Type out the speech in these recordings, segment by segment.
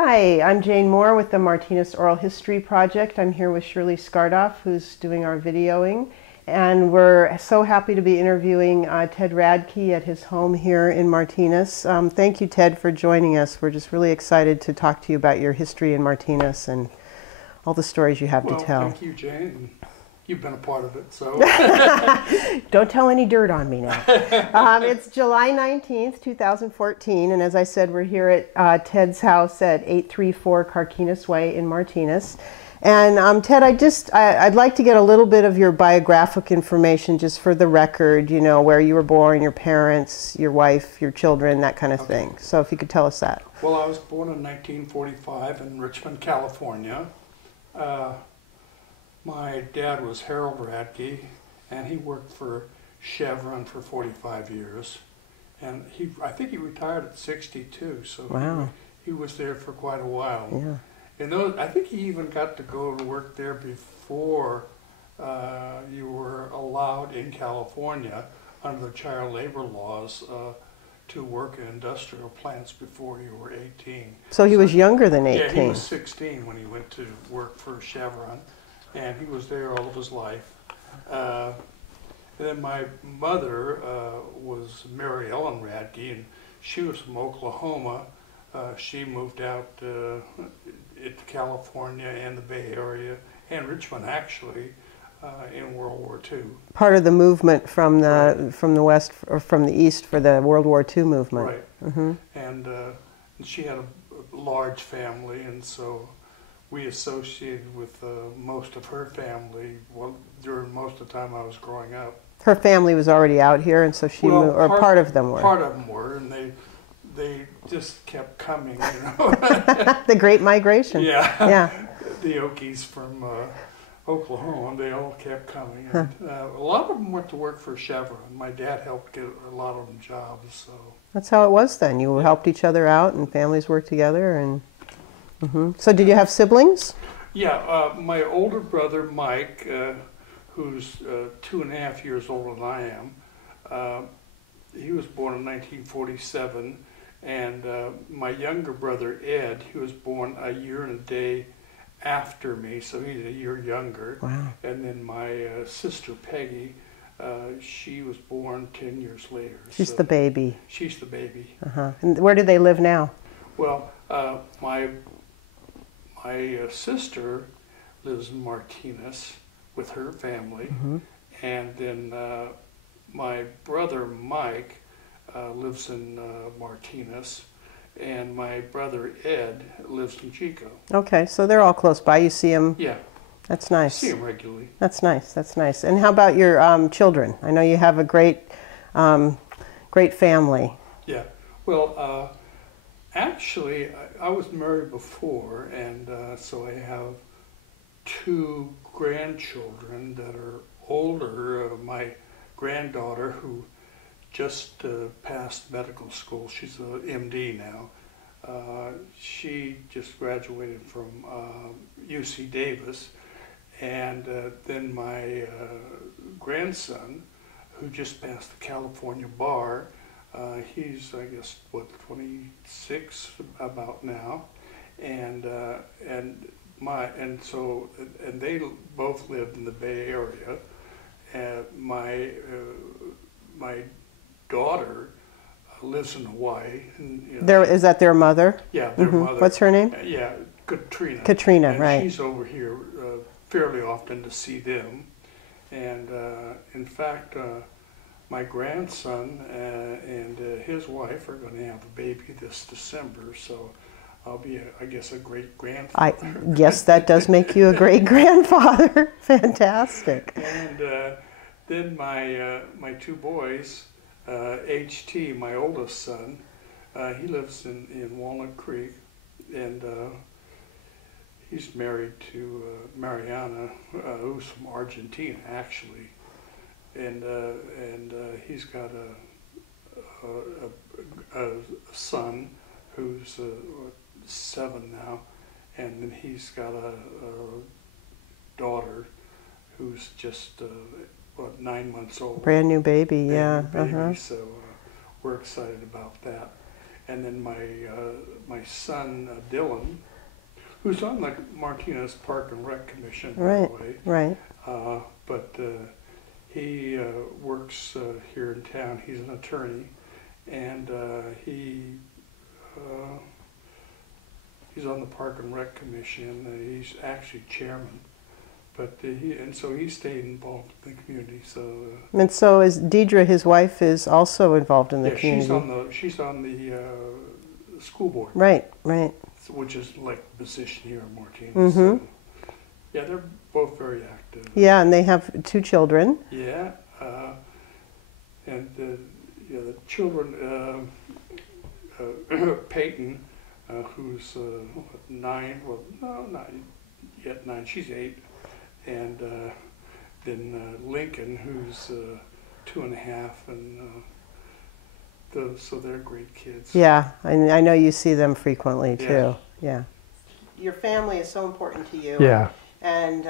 Hi, I'm Jane Moore with the Martinez Oral History Project. I'm here with Shirley Skardoff, who's doing our videoing. And we're so happy to be interviewing Ted Radke at his home here in Martinez. Thank you, Ted, for joining us. We're just really excited to talk to you about your history in Martinez and all the stories you have to tell. Well, thank you, Jane. You've been a part of it, so. Don't tell any dirt on me now. It's July 19th, 2014, and as I said, we're here at Ted's house at 834 Carquinez Way in Martinez. And Ted, I'd like to get a little bit of your biographic information just for the record, you know, where you were born, your parents, your wife, your children, that kind of thing. So if you could tell us that. Well, I was born in 1945 in Richmond, California. My dad was Harold Radke, and he worked for Chevron for 45 years. And I think he retired at 62, so wow. he was there for quite a while. Yeah. And I think he even got to go to work there before you were allowed in California under the child labor laws to work in industrial plants before you were 18. So he was younger than 18? Yeah, he was 16 when he went to work for Chevron, and he was there all of his life. And then my mother was Mary Ellen Radke, and she was from Oklahoma. She moved out to California and the Bay Area, and Richmond actually, in World War II. Part of the movement from the west or from the east for the World War II movement. Right. Mm-hmm. And she had a large family, and so we associated with most of her family during most of the time I was growing up. Her family was already out here, and so she moved, or part of them were. Part of them were, and they just kept coming, you know. The Great Migration. Yeah. Yeah. The Okies from Oklahoma, they all kept coming. And, a lot of them went to work for Chevron. My dad helped get a lot of them jobs. So that's how it was then. You helped each other out, and families worked together. And so, did you have siblings? Yeah, my older brother Mike, who's 2.5 years older than I am. He was born in 1947, and my younger brother Ed, he was born a year and a day after me, so he's a year younger. Wow. And then my sister Peggy, she was born 10 years later. She's the baby. She's the baby. And where do they live now? Well, my sister lives in Martinez with her family, and then my brother Mike lives in Martinez, and my brother Ed lives in Chico. Okay, so they're all close by. You see them? Yeah. That's nice. See them regularly. That's nice. That's nice. And how about your children? I know you have a great family. Yeah. Well, actually, I was married before, and so I have 2 grandchildren that are older. My granddaughter, who just passed medical school, she's an MD now. She just graduated from UC Davis. And then my grandson, who just passed the California bar, he's, I guess, what, 26 about now, and they both lived in the Bay Area. And my daughter lives in Hawaii. And, you know, is that their mother? Yeah, their mother. What's her name? Yeah, Katrina. Katrina, and right. She's over here fairly often to see them. And in fact, my grandson and his wife are going to have a baby this December, so I'll be, I guess, a great-grandfather. Yes, that does make you a great-grandfather. Fantastic. And then my 2 boys, HT, my oldest son, he lives in Walnut Creek, and he's married to Mariana, who's from Argentina, actually, and he's got a son who's 7 now, and then he's got a daughter who's just 9 months old. Brand new baby, yeah. Brand new baby, so we're excited about that. and then my son Dylan, who's on the Martinez Park and Rec Commission, by the way. Right. But he works here in town. He's an attorney, and he's on the Park and Rec Commission. He's actually chairman, but so he stayed involved in the community. So and so is Deidre, his wife, is also involved in the community. She's on the school board. Right, right. Which is like the position here in Martinez. Mm-hmm. So, yeah, they're both very active. Yeah, and they have 2 children. Yeah, and the children, Peyton, who's 9, well, no, not yet 9, she's 8, and then Lincoln, who's 2.5, and so they're great kids. Yeah, I know you see them frequently too. Yeah. Yeah. Your family is so important to you. Yeah. And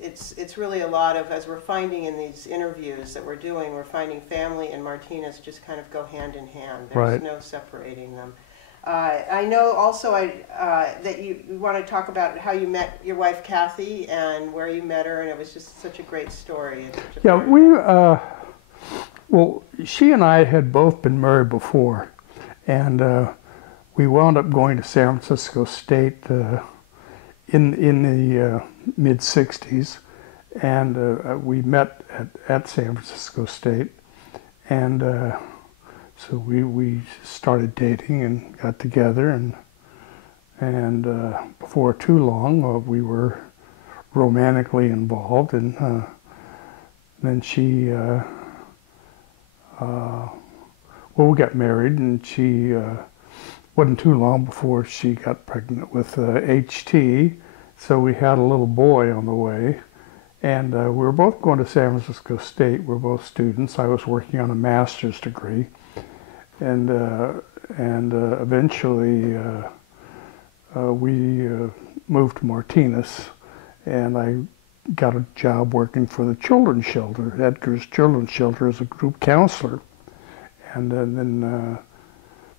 it's really a lot of, as we're finding in these interviews that we're doing, we're finding family and Martinez just kind of go hand in hand. There's no separating them. I know also that you want to talk about how you met your wife Kathy and where you met her, and it was just such a great story. Yeah, well, she and I had both been married before, and we wound up going to San Francisco State in the mid-'60s, and we met at San Francisco State, and so we started dating and got together, and before too long we were romantically involved, and then she well, we got married, and she wasn't too long before she got pregnant with HT, so we had a little boy on the way, and we were both going to San Francisco State. We're both students. I was working on a master's degree, and eventually we moved to Martinez, and I got a job working for the children's shelter, Edgar's Children's Shelter, as a group counselor. And then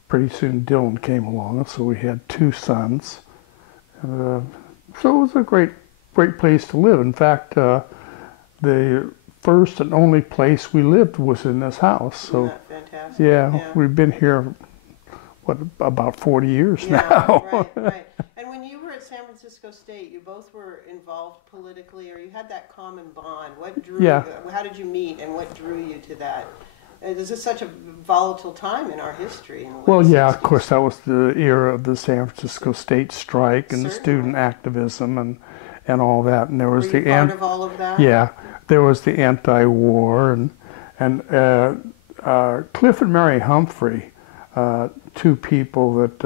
pretty soon Dylan came along, so we had 2 sons. So it was a great place to live. In fact, the first and only place we lived was in this house. So, isn't that fantastic? Yeah, we've been here, about 40 years now. Right. And when you were at San Francisco State, you both were involved politically, or you had that common bond. What drew you? How did you meet, and what drew you to that? This is such a volatile time in our history. Well, yeah, of course, that was the era of the San Francisco State strike and student activism and all that. And there was Were you part of all of that? Yeah, there was the anti-war, and Cliff and Mary Humphrey, 2 people that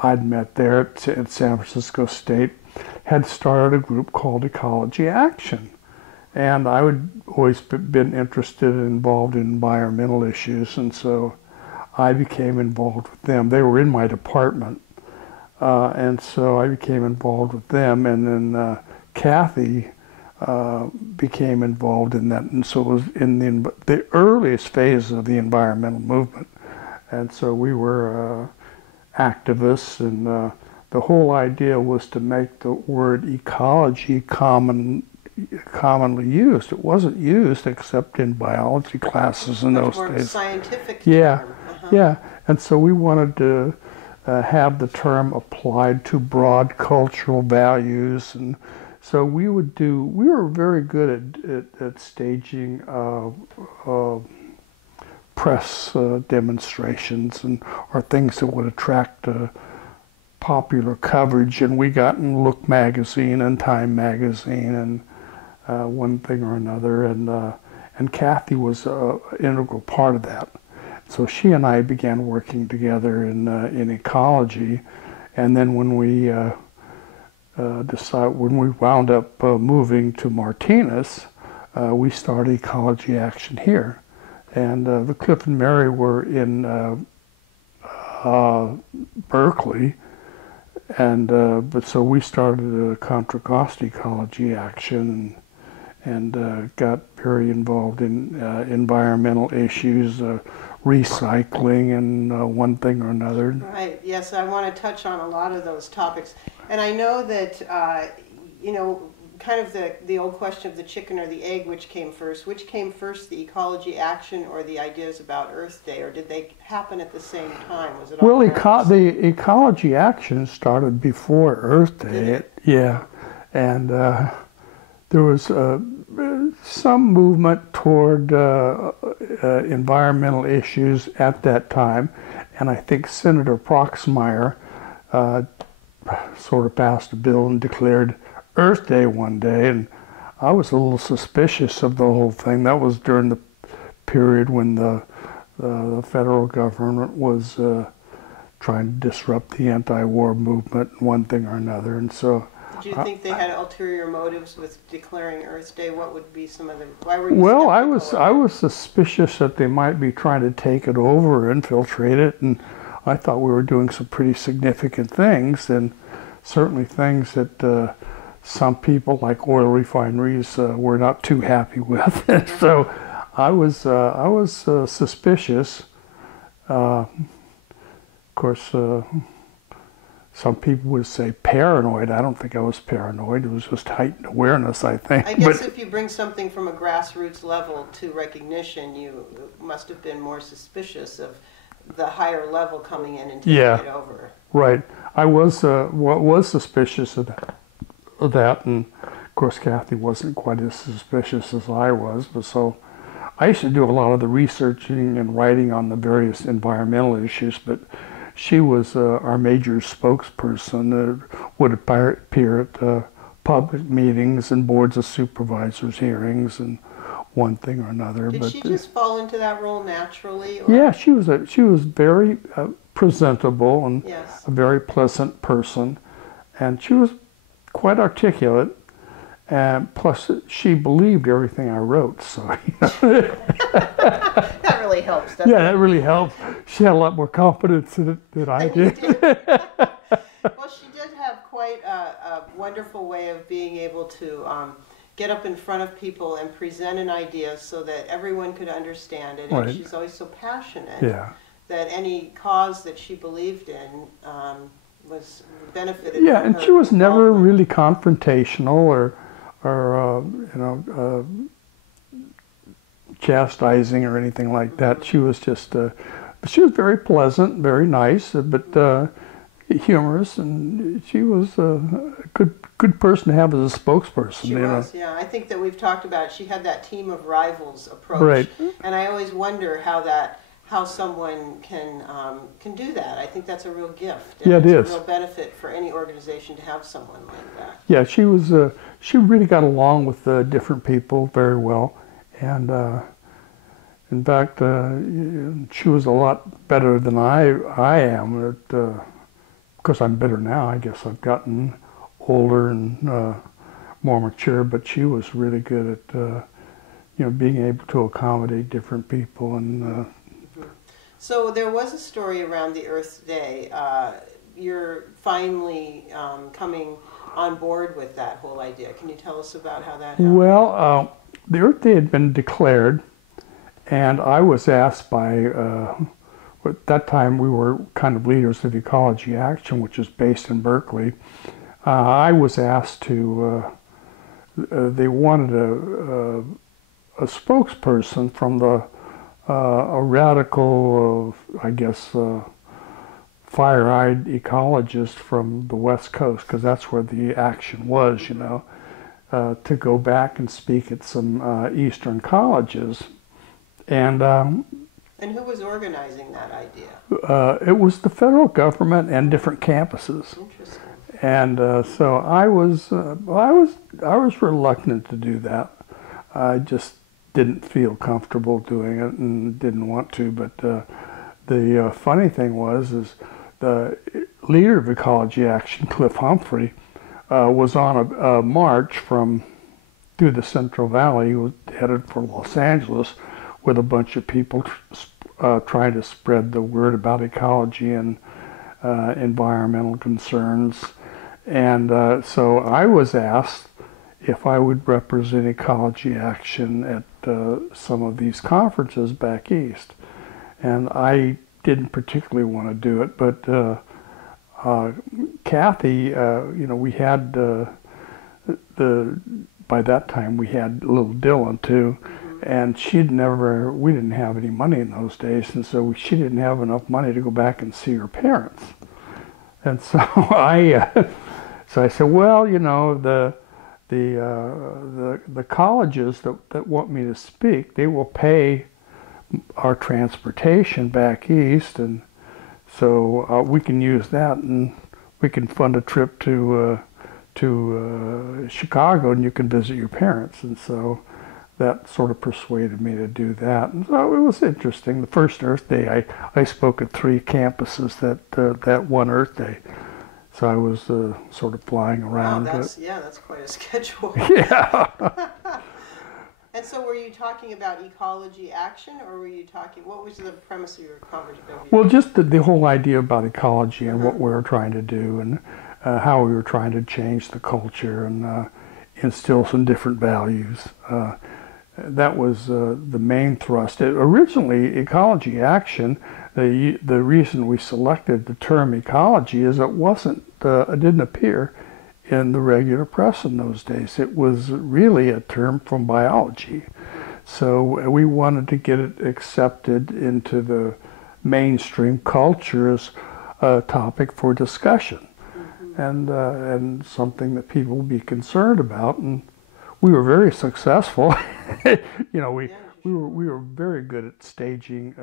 I'd met there at San Francisco State, had started a group called Ecology Action. And I would always been interested and involved in environmental issues, and so I became involved with them. They were in my department, and so I became involved with them, and then Kathy became involved in that, and so it was in the earliest phase of the environmental movement. And so we were activists, and the whole idea was to make the word ecology commonly used. It wasn't used except in biology classes in those days. Scientific term. Yeah. And so we wanted to have the term applied to broad cultural values, and so we were very good at staging press demonstrations or things that would attract popular coverage, and we got in Look magazine and Time magazine and one thing or another, and Kathy was an integral part of that. So she and I began working together in ecology, and then when we wound up moving to Martinez, we started Ecology Action here, and the Cliff and Mary were in Berkeley, and but so we started Contra Costa Ecology Action, and got very involved in environmental issues, recycling and one thing or another. Right. Yes, I want to touch on a lot of those topics, and I know that you know, kind of the old question of the chicken or the egg, which came first? Which came first, the ecology action or the ideas about Earth Day, or did they happen at the same time? Was it all Well, the ecology action started before Earth Day. Yeah, and there was some movement toward environmental issues at that time, and I think Senator Proxmire sort of passed a bill and declared Earth Day one day, and I was a little suspicious of the whole thing. That was during the period when the federal government was trying to disrupt the anti-war movement, one thing or another, and so. Did you think they had ulterior motives with declaring Earth Day? What would be some of the? Why were you? Well, I was suspicious that they might be trying to take it over, infiltrate it, and I thought we were doing some pretty significant things, and certainly things that some people, like oil refineries, were not too happy with. So I was suspicious. Of course, some people would say paranoid. I don't think I was paranoid. It was just heightened awareness, I think. I guess if you bring something from a grassroots level to recognition, you must have been more suspicious of the higher level coming in and taking it over. Right. I was suspicious of that, and of course Kathy wasn't quite as suspicious as I was, but so I used to do a lot of the researching and writing on the various environmental issues, but she was our major spokesperson, would appear at public meetings and boards of supervisors hearings and one thing or another. Did she just fall into that role naturally? Or? Yeah, she was very presentable and a very pleasant person, and she was quite articulate, and plus she believed everything I wrote, so that really helps, doesn't it? That really helps. She had a lot more confidence in it than I did. Well, she did have quite a wonderful way of being able to get up in front of people and present an idea so that everyone could understand it, and she's always so passionate that any cause that she believed in was benefited. Yeah, and she was never really confrontational or chastising or anything like that. She was just, she was very pleasant, very nice, but humorous, and she was a good person to have as a spokesperson. She was, yeah. I think that we've talked about it. She had that team of rivals approach, and I always wonder how someone can do that. I think that's a real gift. And it is. It's a real benefit for any organization to have someone like that. Yeah, she was. She really got along with different people very well, and in fact, she was a lot better than I am. Of course, I'm better now. I guess I've gotten older and more mature. But she was really good at being able to accommodate different people and. So there was a story around the Earth Day. You're finally coming on board with that whole idea. Can you tell us about how that happened? Well, the Earth Day had been declared, and I was asked by, at that time we were kind of leaders of Ecology Action, which is based in Berkeley. I was asked to, they wanted a spokesperson from a radical, I guess, fire-eyed ecologist from the West Coast, because that's where the action was, to go back and speak at some Eastern colleges. And who was organizing that idea? It was the federal government and different campuses. Interesting. And so I was reluctant to do that. I just didn't feel comfortable doing it and didn't want to. But the funny thing was the leader of Ecology Action, Cliff Humphrey, was on a march through the Central Valley. He was headed for Los Angeles with a bunch of people trying to spread the word about ecology and environmental concerns. And so I was asked if I would represent Ecology Action at some of these conferences back east. and I didn't particularly want to do it, but Kathy, we had by that time we had little Dylan too, and we didn't have any money in those days, and so she didn't have enough money to go back and see her parents. And so I said, well, the colleges that want me to speak, they will pay our transportation back east, and so we can use that, and we can fund a trip to Chicago, and you can visit your parents. And so that sort of persuaded me to do that. And so it was interesting. The first Earth Day, I spoke at 3 campuses that one Earth Day. So I was sort of flying around. Wow, that's quite a schedule. Yeah. And so were you talking about ecology action, or were you what was the premise of your conversation? Well, just the whole idea about ecology and what we were trying to do, and how we were trying to change the culture and instill some different values. That was the main thrust. Originally, ecology action, the reason we selected the term ecology is it didn't appear in the regular press in those days. It was really a term from biology. So we wanted to get it accepted into the mainstream culture as a topic for discussion, and something that people would be concerned about. And we were very successful. We were very good at staging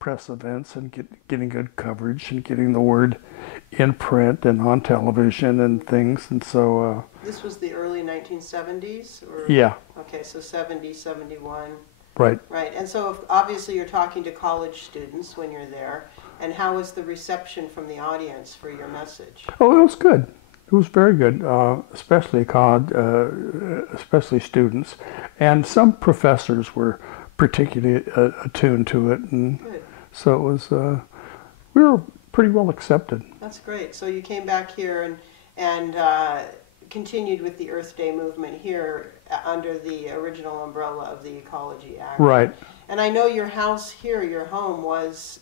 press events and getting good coverage and getting the word in print and on television and things. And so this was the early 1970s, or yeah. Okay, so 70, 71. Right. Right. And so obviously you're talking to college students when you're there. And how was the reception from the audience for your message? Oh, it was good. It was very good, especially students, and some professors were particularly attuned to it, and good. So it was. We were pretty well accepted. That's great. So you came back here and continued with the Earth Day movement here under the original umbrella of the Ecology Act. Right. And I know your house here, your home, was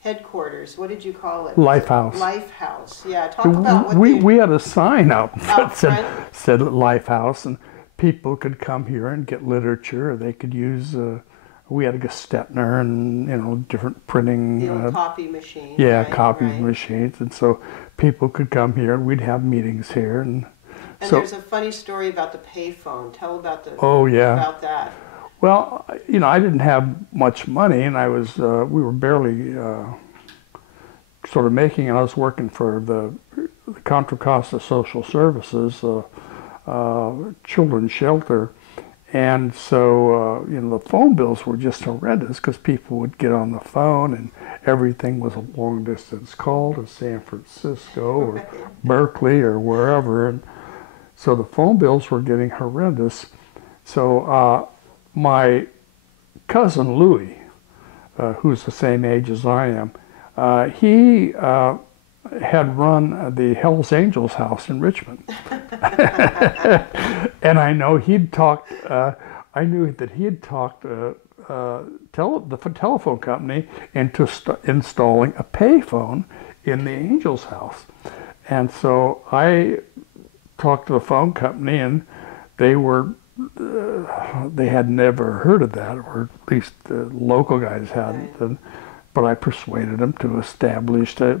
headquarters. What did you call it? Lifehouse. Lifehouse. Yeah. Talk about what we had a sign out that front? said Lifehouse, and people could come here and get literature. Or they could use. We had a Gestetner and different printing. The old copy machine. Yeah, right, copy right. machines, and so people could come here, and we'd have meetings here, and so there's a funny story about the payphone. Tell about about that. Well, I didn't have much money, and we were barely sort of making, and I was working for the Contra Costa Social Services, children's shelter, and so, the phone bills were just horrendous because people would get on the phone and everything was a long distance call to San Francisco or Berkeley or wherever, and so the phone bills were getting horrendous. So, my cousin Louis, who's the same age as I am, he had run the Hells Angels house in Richmond. And I know I knew that he had talked the telephone company into installing a payphone in the Angels house. And so I talked to the phone company, and they had never heard of that, or at least the local guys hadn't. Right. But I persuaded them to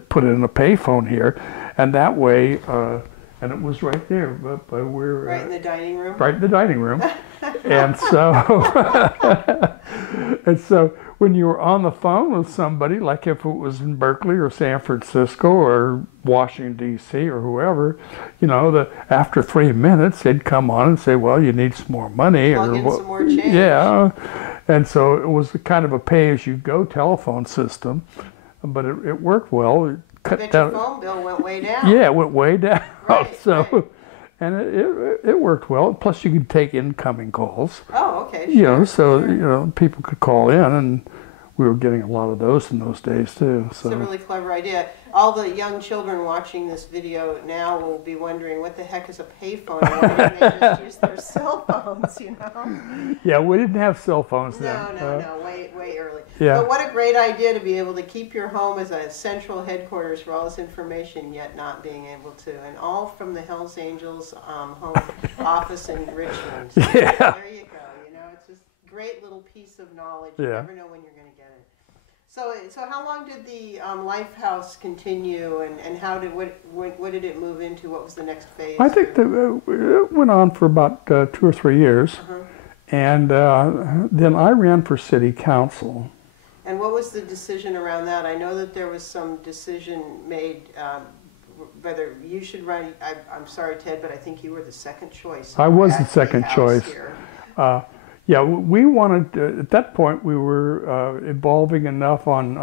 put in a payphone here, and that way, and it was right there, but we're right in the dining room. Right in the dining room, and so when you were on the phone with somebody, like if it was in Berkeley or San Francisco or Washington D.C. or whoever, after 3 minutes they'd come on and say, "Well, you need some more money," plug in some more change. Yeah. And so it was kind of a pay-as-you-go telephone system, but it worked well. I bet your phone bill went way down. Yeah, it went way down. Right, Right. And it worked well. Plus, you could take incoming calls. Oh, okay. Sure, so people could call in, and we were getting a lot of those in those days too. So it's a really clever idea. All the young children watching this video now will be wondering, what the heck is a payphone? Why didn't they just use their cell phones? Yeah, we didn't have cell phones then. No, way early. Yeah. But what a great idea to be able to keep your home as a central headquarters for all this information, yet not being able to. And all from the Hells Angels home office in Richmond. So Yeah. there you go. You know, it's just great little piece of knowledge. You Yeah. never know when you're going to get it. So how long did the Life House continue, and how did what did it move into? What was the next phase? I think that it went on for about 2 or 3 years, and then I ran for city council. And what was the decision around that? I know that there was some decision made whether you should run. I'm sorry, Ted, but I think you were the second choice. I was the second choice. Here. Yeah, we wanted, at that point, we were evolving enough on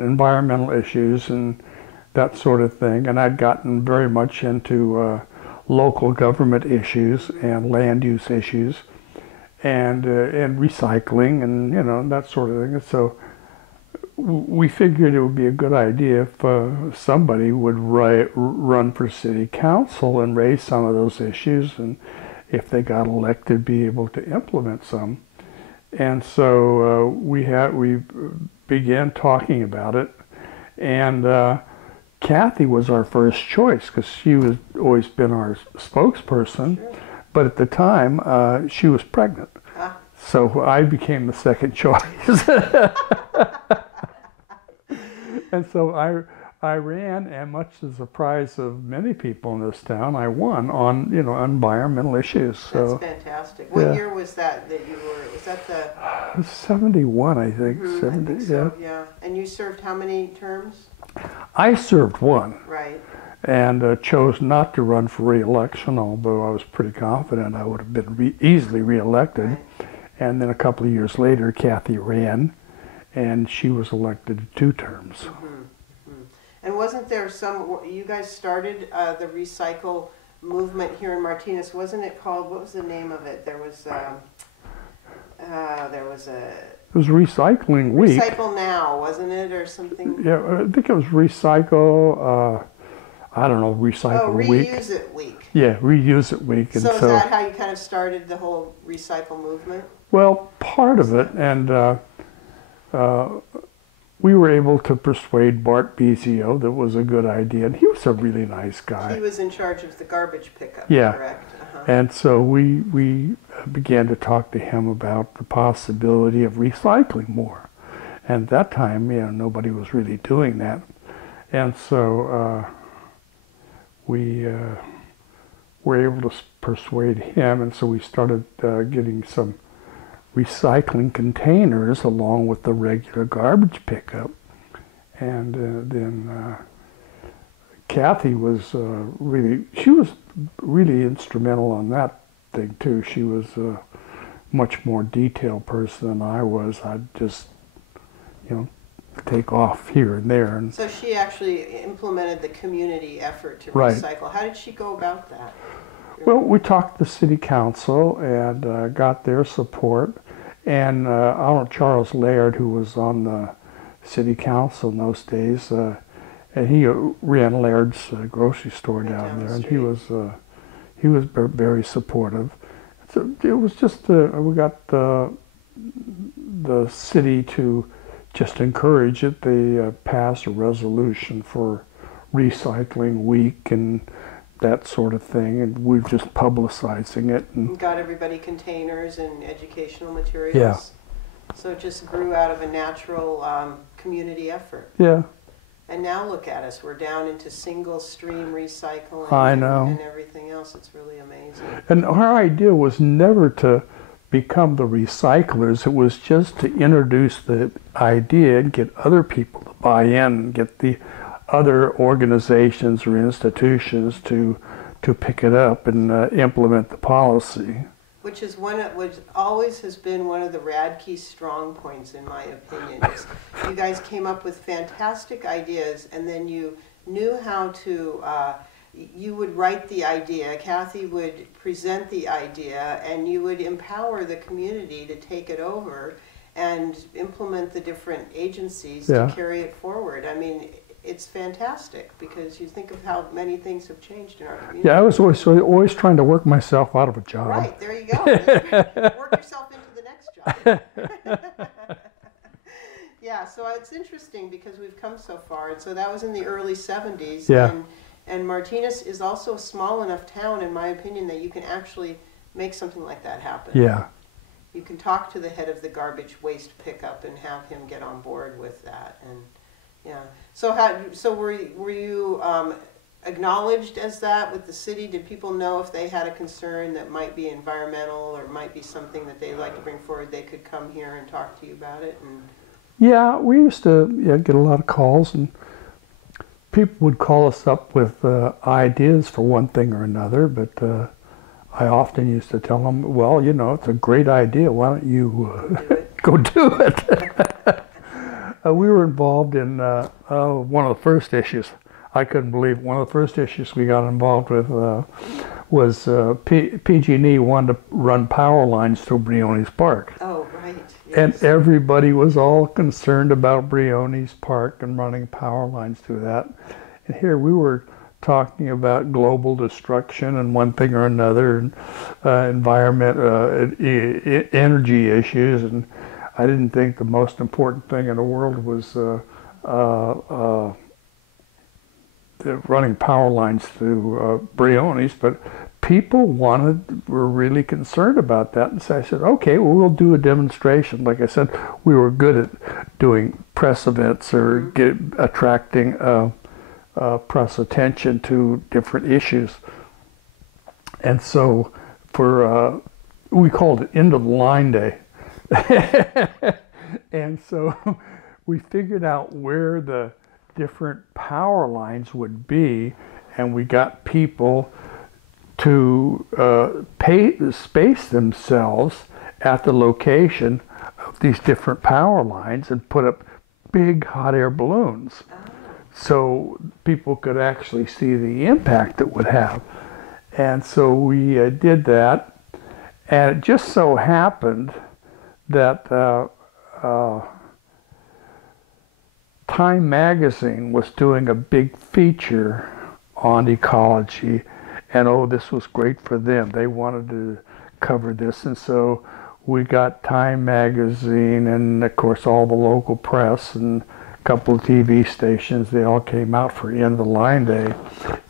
environmental issues and that sort of thing, and I'd gotten very much into local government issues and land use issues and recycling and, you know, that sort of thing. And so we figured it would be a good idea if somebody would run for city council and raise some of those issues, and if they got elected, be able to implement some. And so we began talking about it, and Kathy was our first choice because she was always been our spokesperson. Sure. But at the time, she was pregnant, so I became the second choice. And so I ran, and much to the surprise of many people in this town, I won on, you know, environmental issues. So that's fantastic. What year was that you were? Was that the 71, I think. 70, I think so, yeah. And you served how many terms? I served one. Right. And chose not to run for re-election, although I was pretty confident I would have been easily re-elected. Right. And then a couple of years later, Kathy ran, and she was elected to 2 terms. And wasn't there you guys started the recycle movement here in Martinez, wasn't it called, what was the name of it? There was a... It was Recycling Week. Recycle Now, wasn't it, or something? Yeah, I think it was Recycle, I don't know, Recycle Week. Reuse It Week. Yeah, Reuse It Week. So is that how you kind of started the whole recycle movement? Well, part of it, and we were able to persuade Bart Bezio that was a good idea, and he was a really nice guy. He was in charge of the garbage pickup, yeah. Correct? And so we began to talk to him about the possibility of recycling more. And at that time, you know, nobody was really doing that. And so we were able to persuade him, and so we started getting some recycling containers along with the regular garbage pickup. And then Kathy was she was really instrumental on that thing too. She was a much more detailed person than I was. I'd just, you know, take off here and there. And so she actually implemented the community effort to right. recycle. How did she go about that? Well, we talked to the city council and got their support. And I don't know, Charles Laird, who was on the city council in those days, and he ran Laird's grocery store down there, and he was very supportive. So it was just we got the city to just encourage it. They passed a resolution for Recycling Week and that sort of thing, and we're just publicizing it. And got everybody containers and educational materials. Yeah. So it just grew out of a natural community effort. Yeah. And now look at us. We're down into single stream recycling I know. and everything else. It's really amazing. And our idea was never to become the recyclers. It was just to introduce the idea and get other people to buy in and get the other organizations or institutions to pick it up and implement the policy. Which is which always has been one of the Radke strong points, in my opinion. Is you guys came up with fantastic ideas, and then you knew how to. You would write the idea. Kathy would present the idea, and you would empower the community to take it over and implement the different agencies to carry it forward. I mean, it's fantastic because you think of how many things have changed in our community. Yeah, I was always trying to work myself out of a job. Right, there you go. Work yourself into the next job. So it's interesting because we've come so far. And so that was in the early 70s. Yeah. And Martinez is also a small enough town, in my opinion, that you can actually make something like that happen. Yeah. You can talk to the head of the garbage waste pickup and have him get on board with that. And yeah. So were you acknowledged as that with the city? Did people know if they had a concern that might be environmental or might be something that they'd like to bring forward, they could come here and talk to you about it? And Yeah, we used to get a lot of calls, and people would call us up with ideas for one thing or another, but I often used to tell them, well, you know, it's a great idea. Why don't you go do it? We were involved in one of the first issues. I couldn't believe it. One of the first issues we got involved with was PG&E wanted to run power lines through Briones Park. oh, right. Yes. And everybody was all concerned about Briones Park and running power lines through that. And here we were talking about global destruction and one thing or another, and environment, energy issues, and I didn't think the most important thing in the world was running power lines through Briones, but people were really concerned about that, and so I said, okay, well, we'll do a demonstration. Like I said, we were good at doing press events or attracting press attention to different issues. And so we called it End of the Line Day. And so we figured out where the different power lines would be, and we got people to space themselves at the location of these different power lines and put up big hot air balloons. So people could actually see the impact it would have. And so we did that, and it just so happened that Time magazine was doing a big feature on ecology, and oh, this was great for them. They wanted to cover this, and so we got Time magazine and of course all the local press and a couple of TV stations. They all came out for End of the Line Day,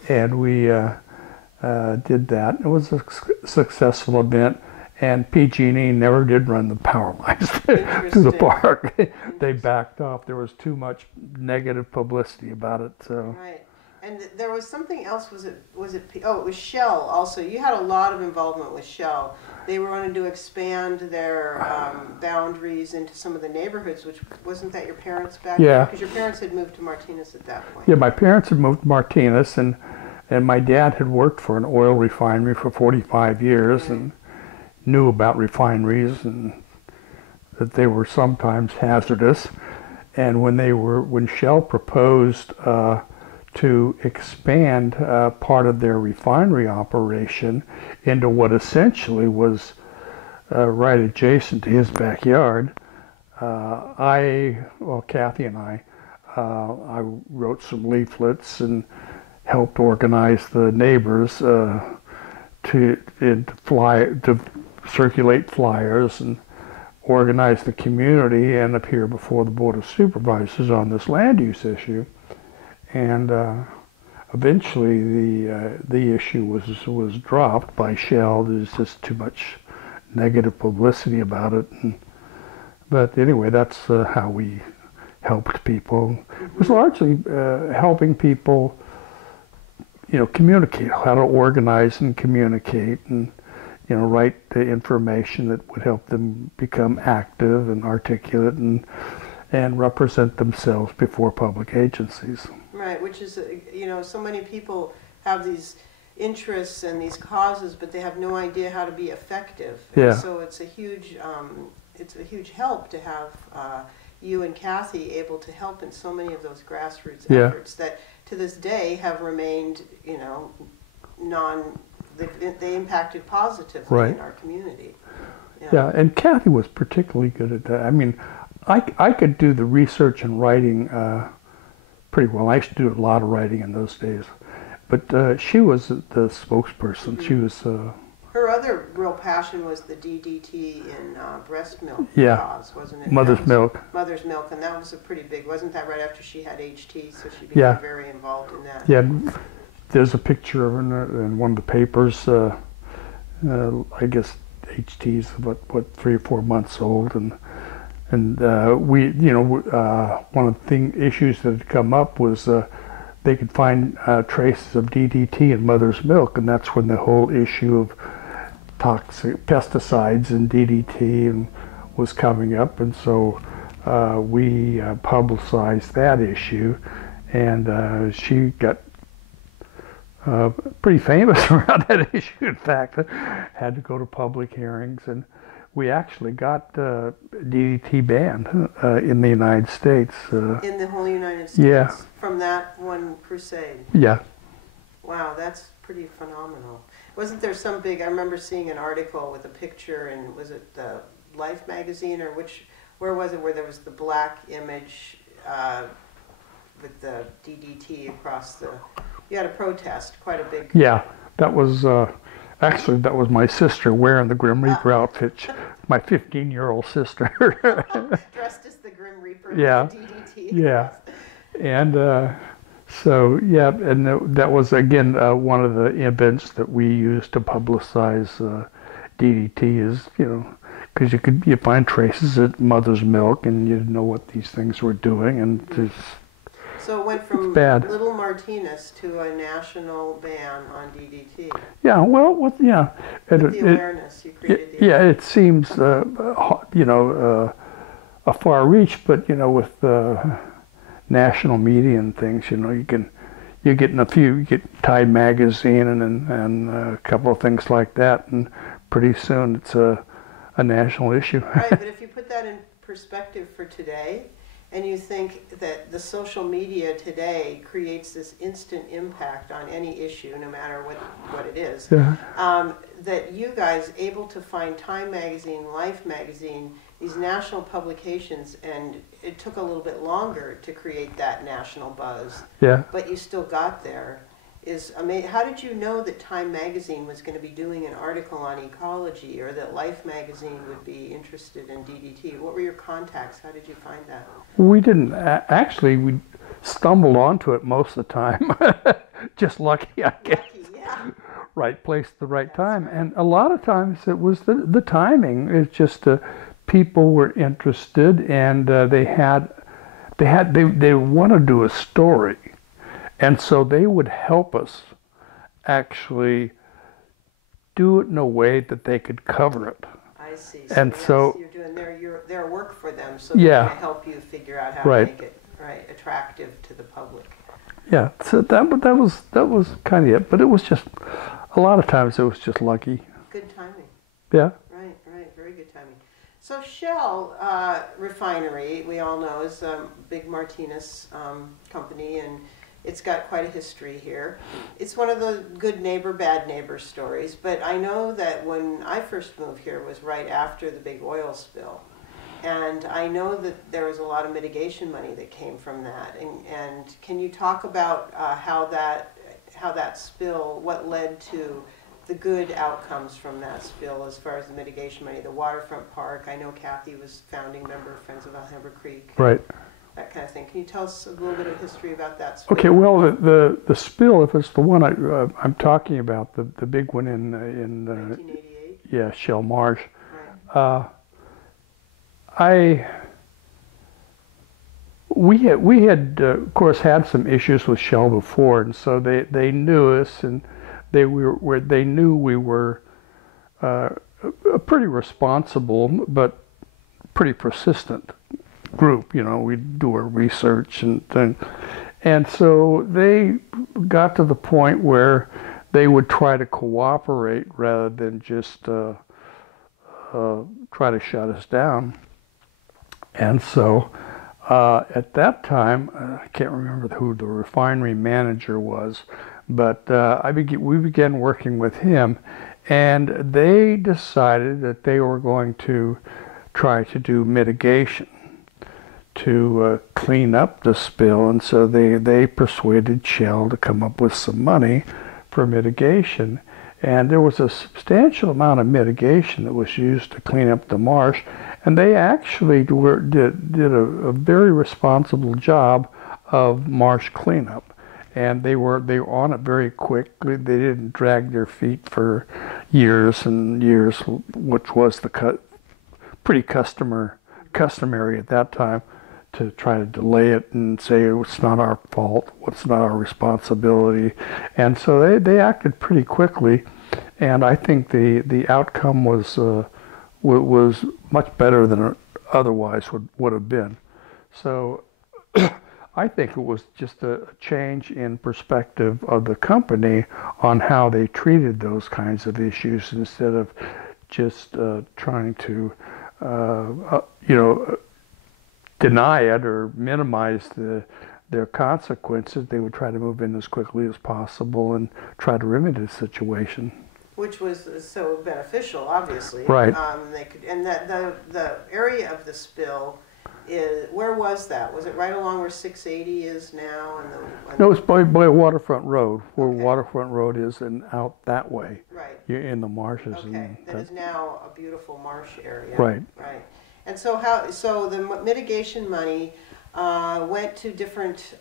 and we did that. It was a successful event, and PG&E never did run the power lines to the park. They backed off. There was too much negative publicity about it. So. Right. And there was something else. It was Shell also. You had a lot of involvement with Shell. They wanted to expand their boundaries into some of the neighborhoods, which wasn't that your parents back then? Because your parents had moved to Martinez at that point. Yeah, my parents had moved to Martinez, and my dad had worked for an oil refinery for 45 years, right, and knew about refineries and that they were sometimes hazardous. And when Shell proposed to expand part of their refinery operation into what essentially was right adjacent to his backyard, Kathy and I wrote some leaflets and helped organize the neighbors to circulate flyers and organize the community and appear before the Board of Supervisors on this land use issue. And eventually the issue was dropped by Shell. There's just too much negative publicity about it. But anyway, that's how we helped people. It was largely helping people, communicate, how to organize and communicate, and write the information that would help them become active and articulate and represent themselves before public agencies. Right, which is, so many people have these interests and these causes, but they have no idea how to be effective. Yeah. And so it's a huge help to have you and Kathy able to help in so many of those grassroots efforts that to this day have remained, they impacted positively in our community. Yeah, and Kathy was particularly good at that. I mean, I could do the research and writing pretty well. I used to do a lot of writing in those days. But she was the spokesperson. Mm-hmm. She was Her other real passion was the DDT in breast milk Yeah. cause, wasn't it? Mother's milk. Mother's milk, and that was a pretty big, wasn't that right after she had HT, so she Yeah. became very involved in that. Yeah, there's a picture of her in one of the papers. I guess HT's about what 3 or 4 months old, and we, one of the issues that had come up was they could find traces of DDT in mother's milk, and that's when the whole issue of toxic pesticides and DDT and was coming up, and so we publicized that issue, and she got pretty famous around that issue. In fact, had to go to public hearings, and we actually got DDT banned in the United States. In the whole United States? Yeah. From that one crusade? Yeah. Wow, that's pretty phenomenal. Wasn't there some big, I remember seeing an article with a picture, and was it the Life magazine, or where was it, where there was the black image with the DDT across the, you had a protest, quite a big. Yeah, that was, actually that was my sister wearing the Grim Reaper outfit, my 15-year-old sister. Dressed as the Grim Reaper Yeah. with the DDT. Yeah, and so yeah, and that was again one of the events that we used to publicize DDT, is because you find traces of mother's milk, and you didn't know what these things were doing, and it's, So it went from bad. little Martinez to a national ban on DDT. yeah, well, yeah, With the awareness, you created the yeah, it seems a far reach, but with national media and things, you get Time magazine and a couple of things like that, and pretty soon it's a national issue. Right, but if you put that in perspective for today, and you think that the social media today creates this instant impact on any issue, no matter what it is, Yeah. that you guys able to find Time magazine, Life magazine, these national publications, and it took a little bit longer to create that national buzz, Yeah. but you still got there, is amazing. How did you know that Time magazine was going to be doing an article on ecology, or that Life magazine would be interested in DDT? What were your contacts? How did you find that? We didn't actually. We stumbled onto it most of the time. Just lucky, I guess. Lucky, yeah. Right place at the right time, and a lot of times it was the timing. It's just people were interested, and they want to do a story, and so they would help us actually do it in a way that they could cover it. I see. And so you're doing their work for them, so Yeah. they're going to help you figure out how Right. to make it attractive to the public. Yeah, so that was kind of it, but it was just a lot of times it was just lucky. Good timing. Yeah. Right, very good timing. So Shell Refinery, we all know, is a big Martinez company, and it's got quite a history here. It's one of the good neighbor, bad neighbor stories, but I know that when I first moved here was right after the big oil spill. And I know that there was a lot of mitigation money that came from that. And can you talk about how that spill, what led to the good outcomes from that spill as far as the mitigation money, the waterfront park? I know Kathy was founding member of Friends of Alhambra Creek. Right. That kind of thing. Can you tell us a little bit of history about that spill? Okay. Well, the spill, if it's the one I'm talking about, the big one in 1988. Yeah, Shell Marsh. Right. We had of course had some issues with Shell before, and so they knew us, and they knew we were a pretty responsible but pretty persistent group. We'd do our research and things, and so they got to the point where they would try to cooperate rather than just try to shut us down. And so at that time, I can't remember who the refinery manager was, but we began working with him, and they decided that they were going to try to do mitigation to clean up the spill, and so they persuaded Shell to come up with some money for mitigation. And there was a substantial amount of mitigation that was used to clean up the marsh, and they actually did a very responsible job of marsh cleanup. And they were on it very quickly. They didn't drag their feet for years and years, which was pretty customary at that time, to try to delay it and say it's not our fault, it's not our responsibility. And so they acted pretty quickly, and I think the outcome was much better than it otherwise would have been. So I think it was just a change in perspective of the company on how they treated those kinds of issues, instead of just trying to deny it or minimize their consequences. They would try to move in as quickly as possible and try to remedy the situation. Which was so beneficial, obviously. Right. And that the area of the spill where was that? Was it right along where 680 is now? No, it's by Waterfront Road, where Waterfront Road is, and out that way. Right. You're in the marshes. Okay, that is now a beautiful marsh area. Right. Right. And so the mitigation money went to different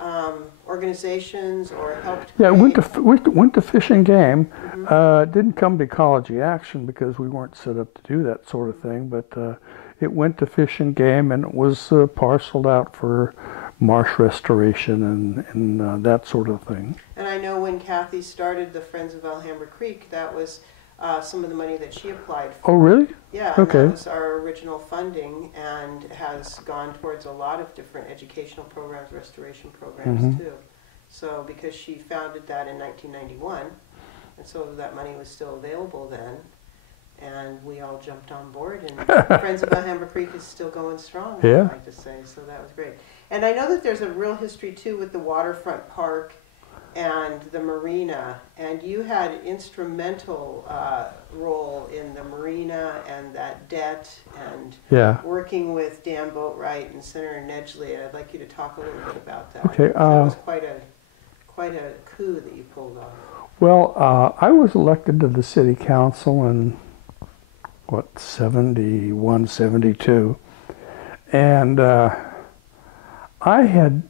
organizations or helped? Yeah, went to Fish and Game. Mm-hmm. Didn't come to Ecology Action because we weren't set up to do that sort of thing, but it went to Fish and Game, and it was parceled out for marsh restoration and that sort of thing. And I know when Kathy started the Friends of Alhambra Creek, that was some of the money that she applied for. Oh, really? Yeah, okay. And that was our original funding, and has gone towards a lot of different educational programs, restoration programs too. So because she founded that in 1991, and so that money was still available then, and we all jumped on board, and Friends of Alhambra Creek is still going strong, yeah. I'd like to say, so that was great. And I know that there's a real history too with the waterfront park and the marina, and you had instrumental role in the marina and that debt, and working with Dan Boatwright and Senator Nedgley. I'd like you to talk a little bit about that. Okay. That was quite a coup that you pulled off. Well, I was elected to the city council in 71, 72, and I had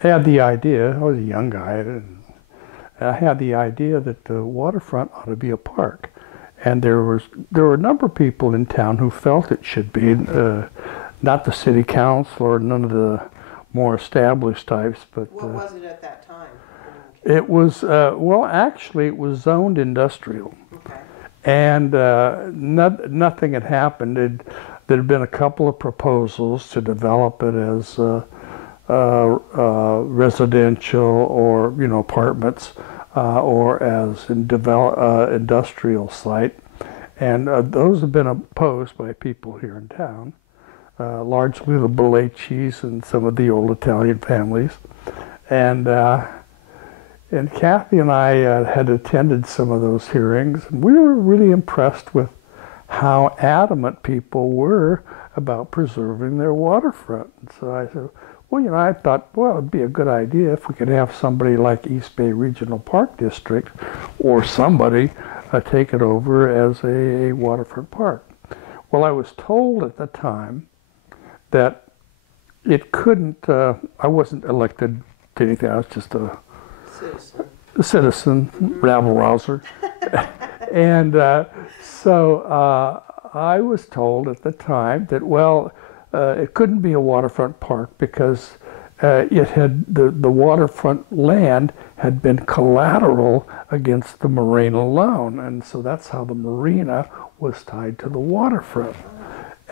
the idea. I was a young guy, and I had the idea that the waterfront ought to be a park, and there were a number of people in town who felt it should be. Not the city council or none of the more established types, but what was it at that time? It was actually it was zoned industrial. Okay. And nothing had happened. There had been a couple of proposals to develop it as residential or apartments or as industrial site, and those have been opposed by people here in town, largely the Bellacci's and some of the old Italian families, and Kathy and I had attended some of those hearings, and we were really impressed with how adamant people were about preserving their waterfront. And so I said, well, I thought, well, it'd be a good idea if we could have somebody like East Bay Regional Park District or somebody take it over as a waterfront park. Well, I was told at the time that it couldn't, I wasn't elected to anything, I was just a citizen, rabble-rouser. And so I was told at the time that, well, it couldn't be a waterfront park because the waterfront land had been collateral against the marina loan, and so that's how the marina was tied to the waterfront.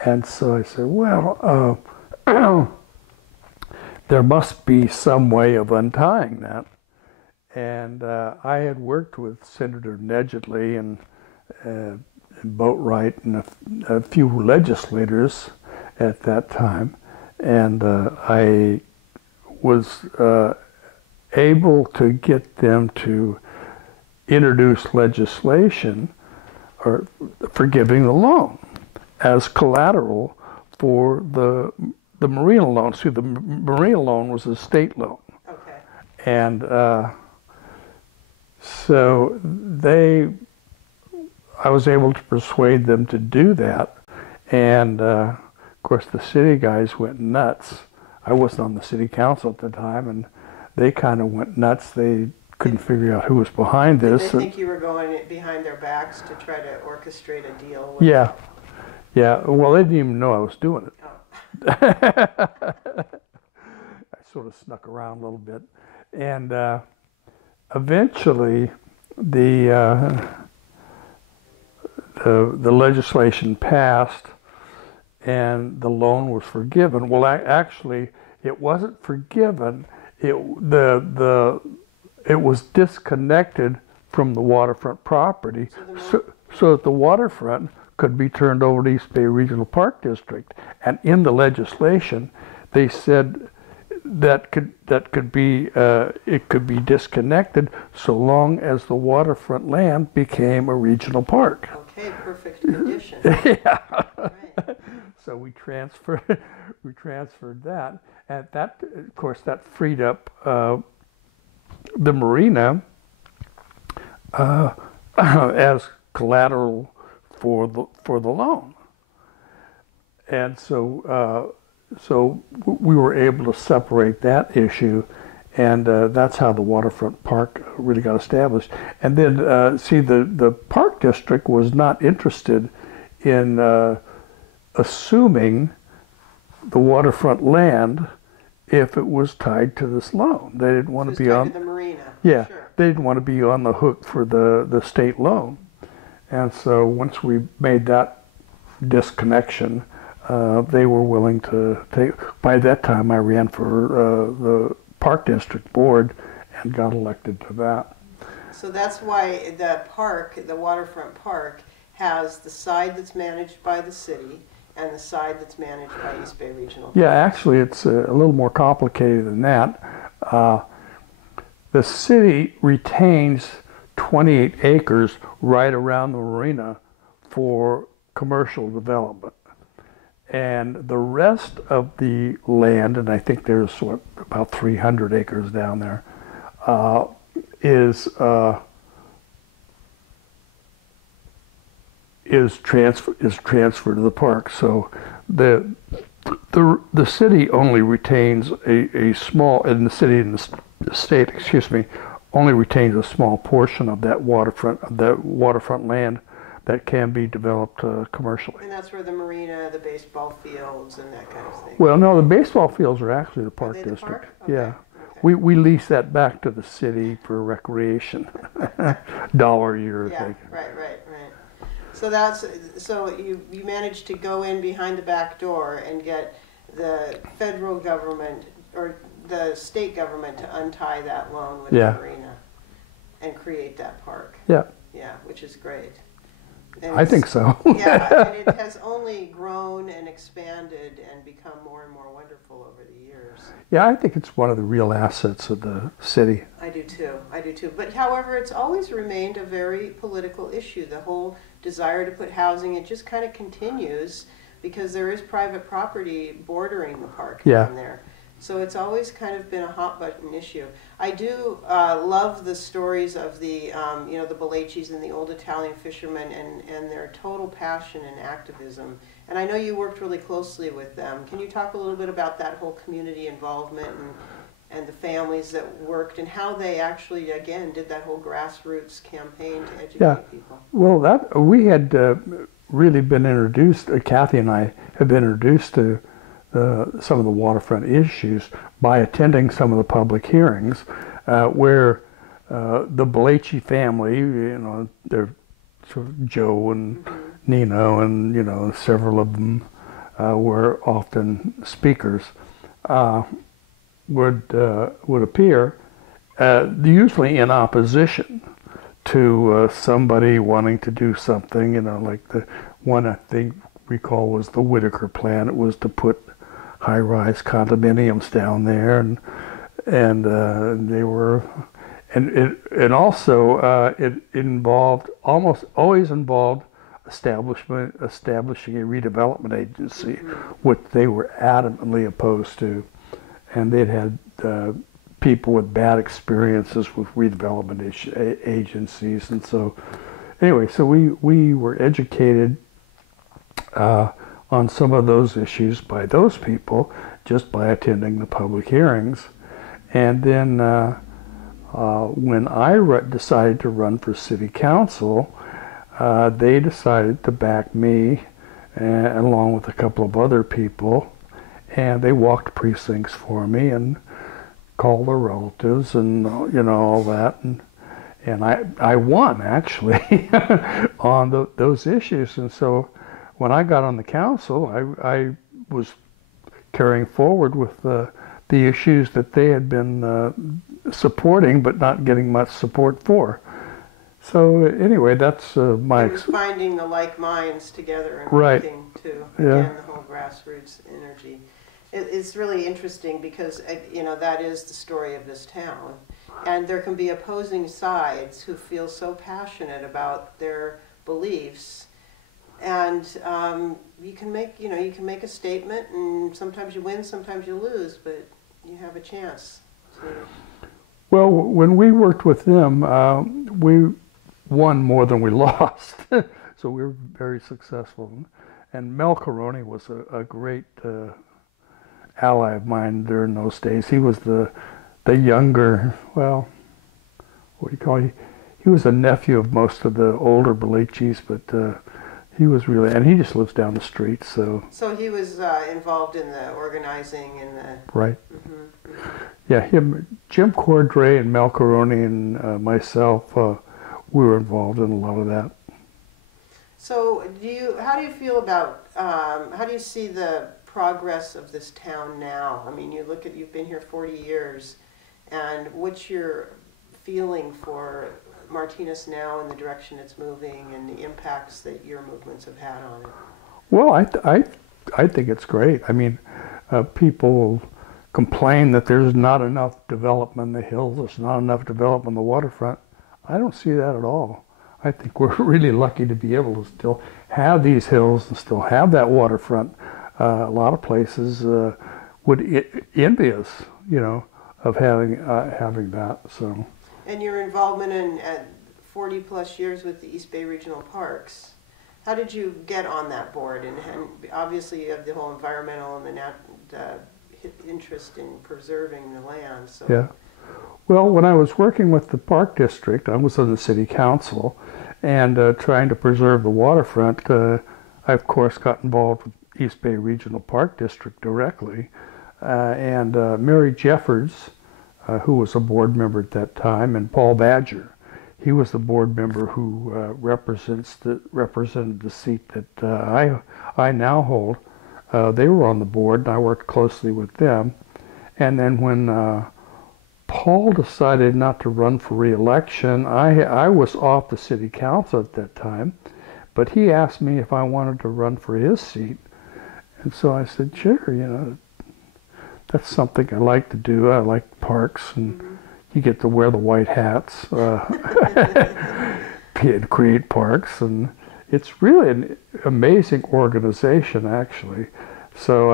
And so I said, well, there must be some way of untying that. And I had worked with Senator Nedgley and Boatwright and a few legislators at that time, and I was able to get them to introduce legislation or forgiving the loan as collateral for the marina loan. See, the marina loan was a state loan. Okay. And so they I was able to persuade them to do that, and of course the city guys went nuts. I wasn't on the city council at the time, and they kind of went nuts. They couldn't figure out who was behind this. Did they think you were going behind their backs to try to orchestrate a deal with Yeah, yeah. Well, they didn't even know I was doing it. Oh. I sort of snuck around a little bit, and eventually the legislation passed, and the loan was forgiven. Well, actually, it wasn't forgiven. It was disconnected from the waterfront property, so that the waterfront could be turned over to East Bay Regional Park District. And in the legislation, they said that could be it could be disconnected so long as the waterfront land became a regional park. Okay, perfect condition. Yeah. Right. So we transferred that, and that, of course, that freed up the marina as collateral for the loan, and so we were able to separate that issue, and that's how the waterfront park really got established. And then see, the park district was not interested in assuming the waterfront land if it was tied to this loan. They didn't want to be on the marina. Yeah, Sure. they didn't want to be on the hook for the state loan. And so once we made that disconnection, they were willing to take. By that time, I ran for the park district board and got elected to that. So that's why the park, the waterfront park, has the side that's managed by the city and the side that's managed by East Bay Regional. Yeah, actually, it's a little more complicated than that. The city retains 28 acres right around the marina for commercial development. And the rest of the land, and I think there's about 300 acres down there, is transferred to the park. So the city only retains a small, and the city and the state, excuse me, only retains a small portion of that waterfront land that can be developed commercially. And that's where the marina, the baseball fields, and that kind of thing. Well, no, the baseball fields are actually the park Are they the district. park? Okay. Yeah. Okay. We lease that back to the city for recreation. $1 a year, I Yeah, think. right. So you managed to go in behind the back door and get the federal government or the state government to untie that loan with the marina and create that park. Yeah. Yeah, which is great. And I think so. Yeah, and it has only grown and expanded and become more and more wonderful over the years. Yeah, I think it's one of the real assets of the city. I do too. But however, it's always remained a very political issue. The whole desire to put housing, it just kind of continues because there is private property bordering the park down there. So it's always kind of been a hot button issue. I do love the stories of the, the Bellaccis and the old Italian fishermen and their total passion and activism. And I know you worked really closely with them. Can you talk a little bit about that whole community involvement and the families that worked and how they actually, again, did that whole grassroots campaign to educate people? Well, we had really been introduced, Kathy and I had been introduced to some of the waterfront issues by attending some of the public hearings where the Bellacci family, they're sort of Joe and Nino and, several of them were often speakers, would appear usually in opposition to somebody wanting to do something, like the one I think recall was the Whitaker plan. It was to put high-rise condominiums down there, and they were, and also it involved, almost always involved, establishing a redevelopment agency, which they were adamantly opposed to, and they'd had people with bad experiences with redevelopment agencies, and so anyway, so we were educated on some of those issues by those people just by attending the public hearings. And then when I decided to run for city council, they decided to back me along with a couple of other people, and they walked precincts for me and called their relatives and all that, and I won actually on those issues. And so when I got on the council, I was carrying forward with the issues that they had been supporting but not getting much support for. So anyway, that's my... It was finding the like minds together and right. working to, yeah. again, the whole grassroots energy. It's really interesting because, that is the story of this town. And there can be opposing sides who feel so passionate about their beliefs. And you can make a statement, and sometimes you win, sometimes you lose, but you have a chance to... Well, when we worked with them, we won more than we lost, so we were very successful. And Mel Caroni was a great ally of mine during those days. He was the younger, well, what do you call it? He was a nephew of most of the older Belichis, but he was really, and he just lives down the street, so. So he was involved in the organizing and the... Right. Mm-hmm, mm-hmm. Yeah, Jim Cordray and Mel Caroni and myself, we were involved in a lot of that. So how do you feel about, how do you see the progress of this town now? I mean, you've been here 40 years, and what's your feeling for Martinez now and the direction it's moving and the impacts that your movements have had on it? Well, I think it's great. I mean, people complain that there's not enough development in the hills, there's not enough development on the waterfront. I don't see that at all. I think we're really lucky to be able to still have these hills and still have that waterfront. A lot of places would envy us, of having that. So. And your involvement in 40 plus years with the East Bay Regional Parks, how did you get on that board? And obviously you have the whole environmental and the interest in preserving the land. So. Yeah. Well, when I was working with the Park District, I was on the City Council, and trying to preserve the waterfront, I of course got involved with East Bay Regional Park District directly, and Mary Jeffords, who was a board member at that time, and Paul Badger, he was the board member who represented the seat that I now hold. They were on the board, and I worked closely with them. And then when Paul decided not to run for re-election, I was off the city council at that time, but he asked me if I wanted to run for his seat. And so I said, sure, that's something I like to do. I like parks, and you get to wear the white hats and create parks, and it's really an amazing organization, actually. So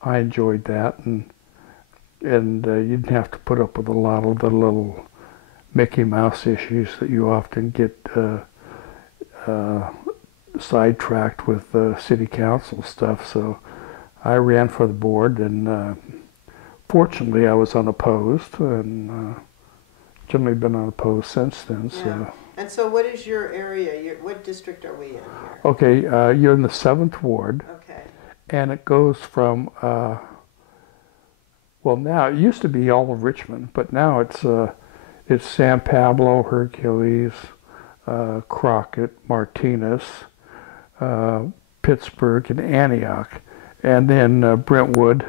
I enjoyed that, and you didn't have to put up with a lot of the little Mickey Mouse issues that you often get sidetracked with city council stuff. So I ran for the board, and fortunately I was unopposed, and generally been unopposed since then. Yeah. So. And so what is your area? What district are we in here? Okay, you're in the 7th Ward. Okay. And it goes from, well, now it used to be all of Richmond, but now it's San Pablo, Hercules, Crockett, Martinez, Pittsburgh, and Antioch, and then Brentwood.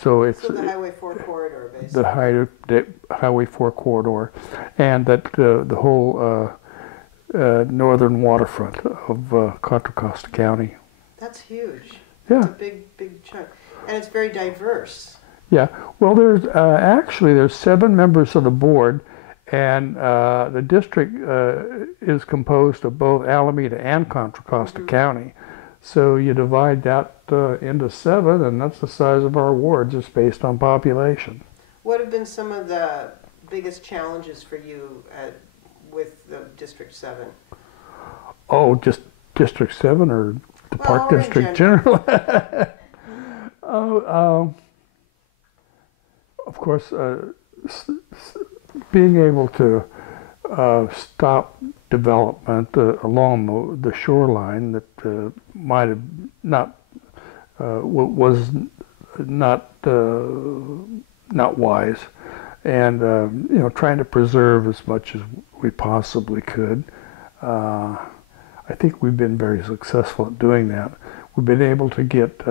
So the Highway 4 corridor, basically. The Highway 4 corridor, and that the whole northern waterfront of Contra Costa County. That's huge. Yeah. It's a big chunk, and it's very diverse. Yeah. Well, there's there's 7 members of the board, and the district is composed of both Alameda and Contra Costa County. So you divide that into 7, and that's the size of our wards, just based on population. What have been some of the biggest challenges for you with the District 7? Oh, just District 7 or the Park or in District general. generally? Oh, of course, being able to stop development along the shoreline that might have not was not wise, and trying to preserve as much as we possibly could. I think we've been very successful at doing that. We've been able to get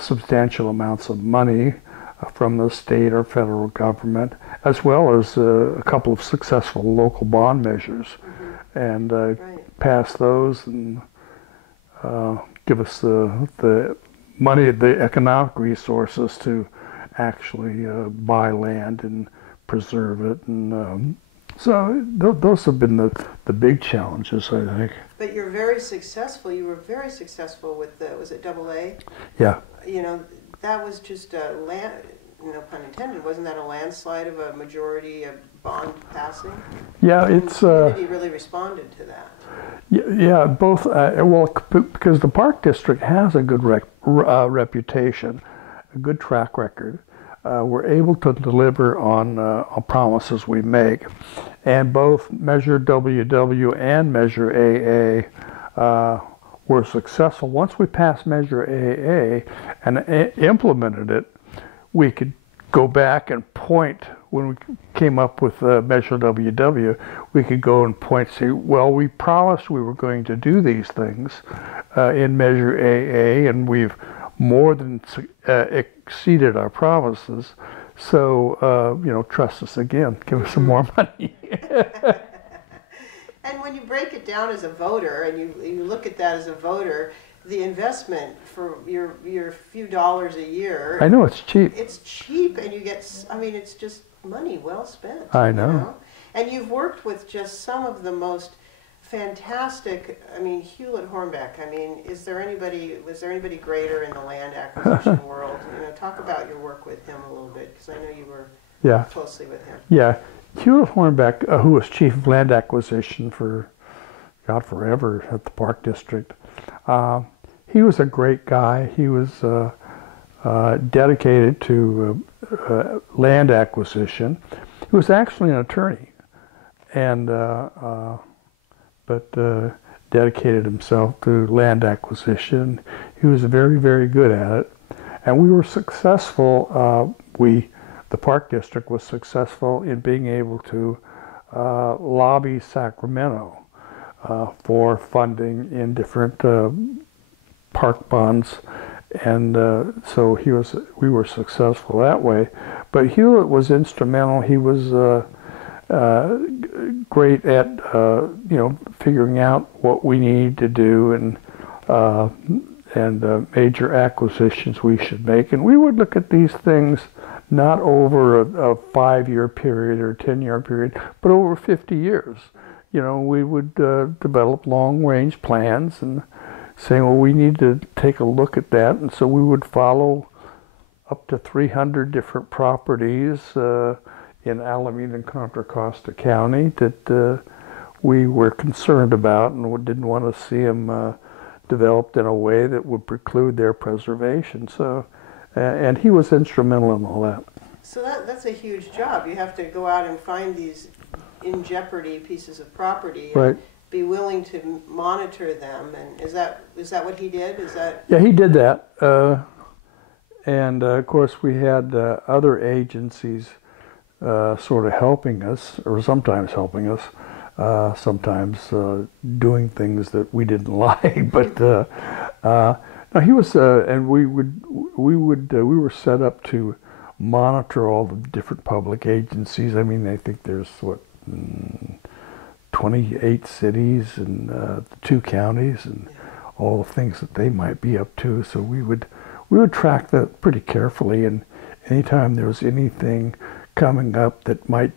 substantial amounts of money from the state or federal government, as well as a couple of successful local bond measures, and pass those and give us the money, the economic resources to actually buy land and preserve it. And so those have been the big challenges, I think. But you're very successful. You were very successful with was it AA? Yeah. That was just a land, no pun intended, wasn't that a landslide of a majority of bond passing? Yeah, And it's... the community really responded to that. Yeah, both, because the Park District has a good reputation, a good track record. We're able to deliver on promises we make. And both Measure WW and Measure AA were successful. Once we passed Measure AA and implemented it, we could go back and point, when we came up with Measure WW, we could go and point and say, well, we promised we were going to do these things in Measure AA, and we've more than exceeded our promises. So, trust us again, give us some more money. And when you break it down as a voter, and you look at that as a voter, the investment for your few dollars a year. I know, it's cheap. It's cheap, and you get, it's just money well spent. I know. And you've worked with just some of the most fantastic, Hewlett-Hornbeck. Was there anybody greater in the land acquisition world? Talk about your work with him a little bit, because I know you were closely with him. Yeah. Hewlett-Hornbeck, who was chief of land acquisition for, forever at the Park District, he was a great guy. He was dedicated to land acquisition. He was actually an attorney, and but dedicated himself to land acquisition. He was very, very good at it, and we were successful. The Park District was successful in being able to lobby Sacramento for funding in different park bonds, and so we were successful that way. But Hewlett was instrumental. He was great at figuring out what we need to do and major acquisitions we should make. And we would look at these things not over a 5-year period or 10-year period, but over 50 years. We would develop long-range plans and say, well, we need to take a look at that. And so we would follow up to 300 different properties in Alameda and Contra Costa County that we were concerned about and didn't want to see them developed in a way that would preclude their preservation. So, and he was instrumental in all that. So that's a huge job. You have to go out and find these in jeopardy pieces of property and be willing to monitor them. And is that what he did? Yeah, he did that. And of course we had other agencies sort of helping us, or sometimes helping us, sometimes doing things that we didn't like. But no, he was, and we were set up to monitor all the different public agencies. I think there's 28 cities and 2 counties and all the things that they might be up to. So we would track that pretty carefully, and anytime there was anything coming up that might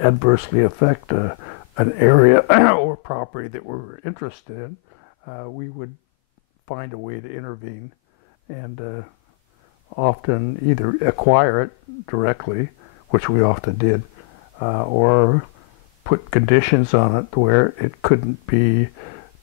adversely affect an area or property that we were interested in, we would find a way to intervene and often either acquire it directly, which we often did, or put conditions on it where it couldn't be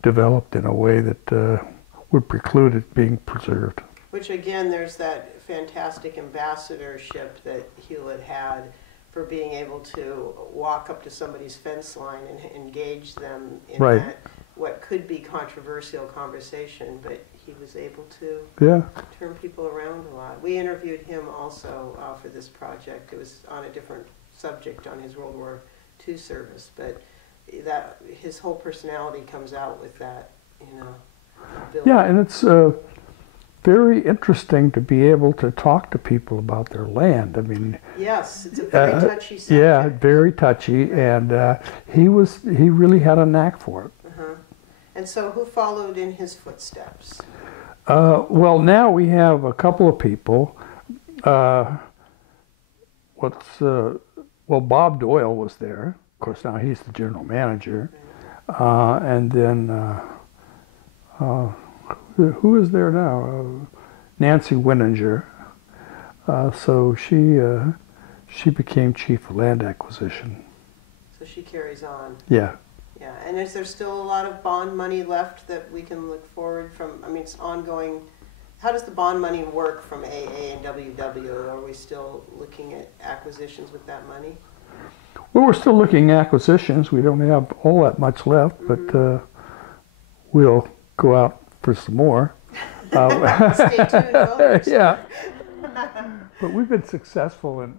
developed in a way that would preclude it being preserved. Which again, there's that fantastic ambassadorship that Hewlett had for being able to walk up to somebody's fence line and engage them in Right. that what could be controversial conversation, but he was able to Yeah. turn people around a lot. We interviewed him also for this project. It was on a different subject on his World War II service, but that his whole personality comes out with that, ability. Yeah, and it's very interesting to be able to talk to people about their land. I mean, Yes, it's a very touchy subject. yeah, very touchy, and he really had a knack for it. Uh-huh. And so who followed in his footsteps? Well, now we have a couple of people. Well, Bob Doyle was there. Of course, now he's the general manager. And then, who is there now? Nancy Winninger. So she became chief of land acquisition. So she carries on. Yeah. Yeah, and is there still a lot of bond money left that we can look forward from? I mean, it's ongoing. How does the bond money work from AA and WW? Are we still looking at acquisitions with that money? Well, we're still looking at acquisitions. We don't have all that much left, but we'll go out for some more. Stay tuned, voters. Yeah. But we've been successful in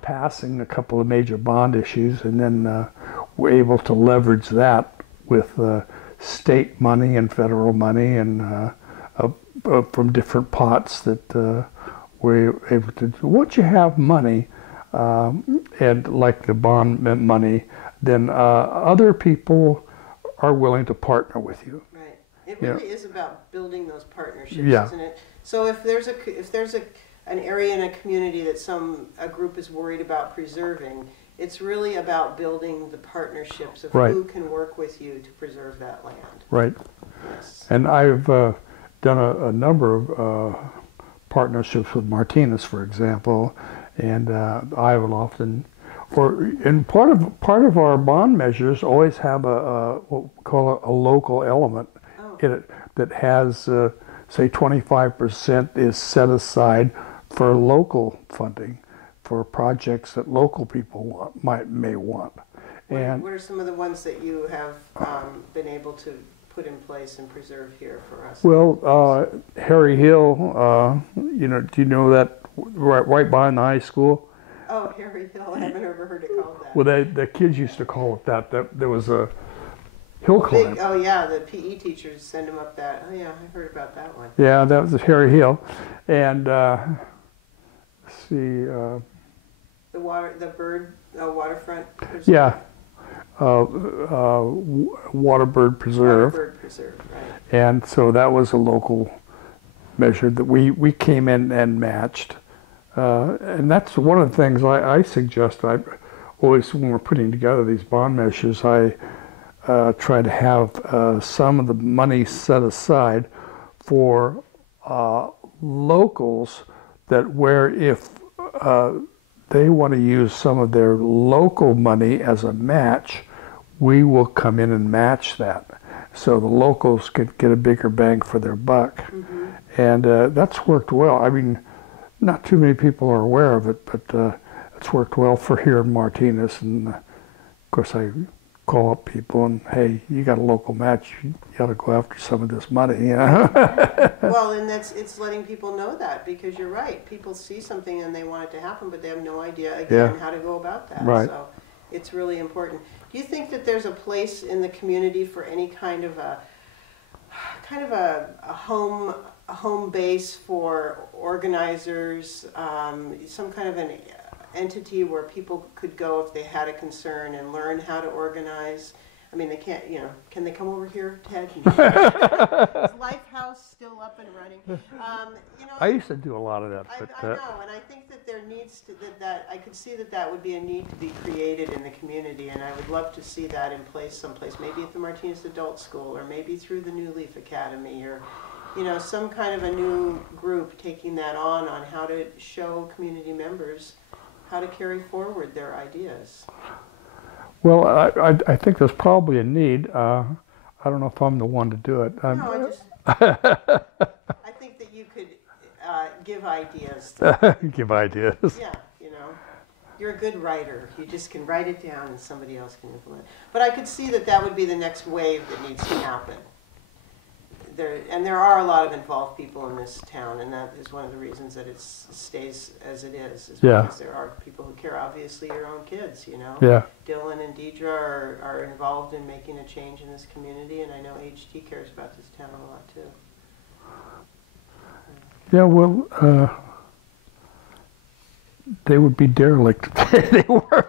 passing a couple of major bond issues, and then we're able to leverage that with state money and federal money and from different pots that we're able to do. Once you have money, and like the bond money, then other people are willing to partner with you. Right. It really is about building those partnerships, Yeah. isn't it? So if there's an area in a community that a group is worried about preserving, it's really about building the partnerships of Right. who can work with you to preserve that land. Right. Yes. And I've done a number of partnerships with Martinez, for example, and I will often, and part of our bond measures always have what we call a local element in it that has, say, 25% is set aside for local funding for projects that local people may want. And what are some of the ones that you have been able to put in place and preserve here for us? well, Harry Hill, do you know that right behind the high school? Oh, Harry Hill. I haven't ever heard it called that. Well, the kids used to call it that. There was a hill climb. Oh yeah, the PE teachers send them up that. Oh yeah, I heard about that one. Yeah, that was Harry Hill, and let's see. The waterfront. Preserve. Yeah, Waterbird Preserve. Waterbird Preserve, right. And so that was a local measure that we came in and matched. And that's one of the things I suggest. I always, when we're putting together these bond measures, I try to have some of the money set aside for locals that where if they want to use some of their local money as a match, we will come in and match that. So the locals could get a bigger bang for their buck. Mm-hmm. And that's worked well. I mean, not too many people are aware of it, but it's worked well for here in Martinez. And of course, I call up people and, hey, you got a local match, you got to go after some of this money. You know? Well, and it's letting people know that, because you're right. People see something and they want it to happen, but they have no idea, again, how to go about that. Right. So it's really important. Do you think that there's a place in the community for any kind of a home base for organizers, some kind of an entity where people could go if they had a concern and learn how to organize? I mean, they can't, can they come over here, Ted? Is Lifehouse still up and running? I used to do a lot of that. I But, know, and I think that there needs to, I could see that would be a need to be created in the community, and I would love to see that in place someplace, maybe at the Martinez Adult School, or maybe through the New Leaf Academy, or some kind of a new group taking that on how to show community members how to carry forward their ideas. Well, I think there's probably a need. I don't know if I'm the one to do it. No, I think that you could give ideas. Give ideas. Yeah, you know, you're a good writer. You just can write it down and somebody else can implement it. But I could see that that would be the next wave that needs to happen. There are a lot of involved people in this town, and that is one of the reasons that it stays as it is because there are people who care. Obviously, your own kids, you know. Yeah. Dylan and Deidre are involved in making a change in this community, and I know HT cares about this town a lot too. Yeah, well, they would be derelict. They were.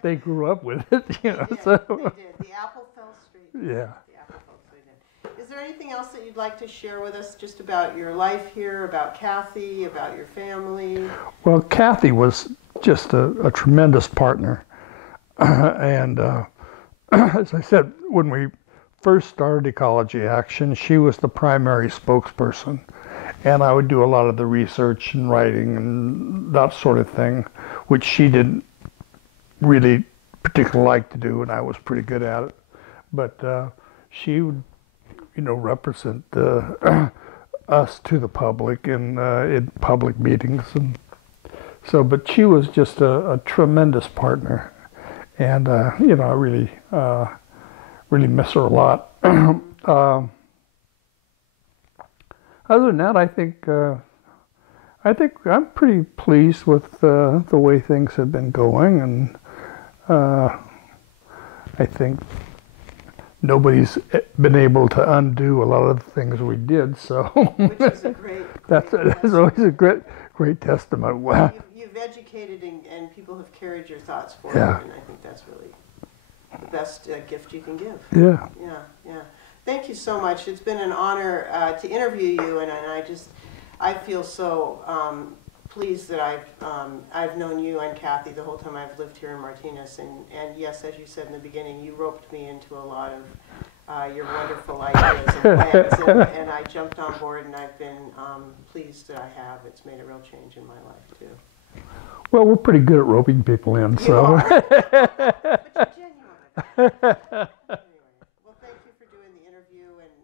They grew up with it, you know. They did. So. They did. The apple fell straight. Yeah. The apple fell straight in. Is there anything else that you'd like to share with us, just about your life here, about Kathy, about your family? Well, Kathy was just a tremendous partner, and as I said, when we first started Ecology Action, she was the primary spokesperson. And I would do a lot of the research and writing and that sort of thing, which she didn't really particularly like to do, and I was pretty good at it. But she would, you know, represent us to the public in public meetings, and so. But she was just a tremendous partner, and you know, I really miss her a lot. Other than that, I think I'm pretty pleased with the way things have been going, and I think nobody's been able to undo a lot of the things we did. So Which is a great. that's always a great testament. Wow. You've educated and people have carried your thoughts forward, Yeah. and I think that's really the best gift you can give. Yeah. Yeah. Thank you so much. It's been an honor to interview you, and I feel so pleased that I've known you and Kathy the whole time I've lived here in Martinez, and yes, as you said in the beginning, you roped me into a lot of your wonderful ideas and plans, and I jumped on board, and I've been pleased that I have. It's made a real change in my life too. Well, we're pretty good at roping people in, You so. are. But you're genuine about it.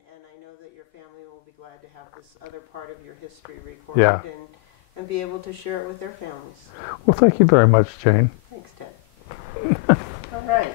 And I know that your family will be glad to have this other part of your history recorded, Yeah. and be able to share it with their families. Well, thank you very much, Jane. Thanks, Ted. All right.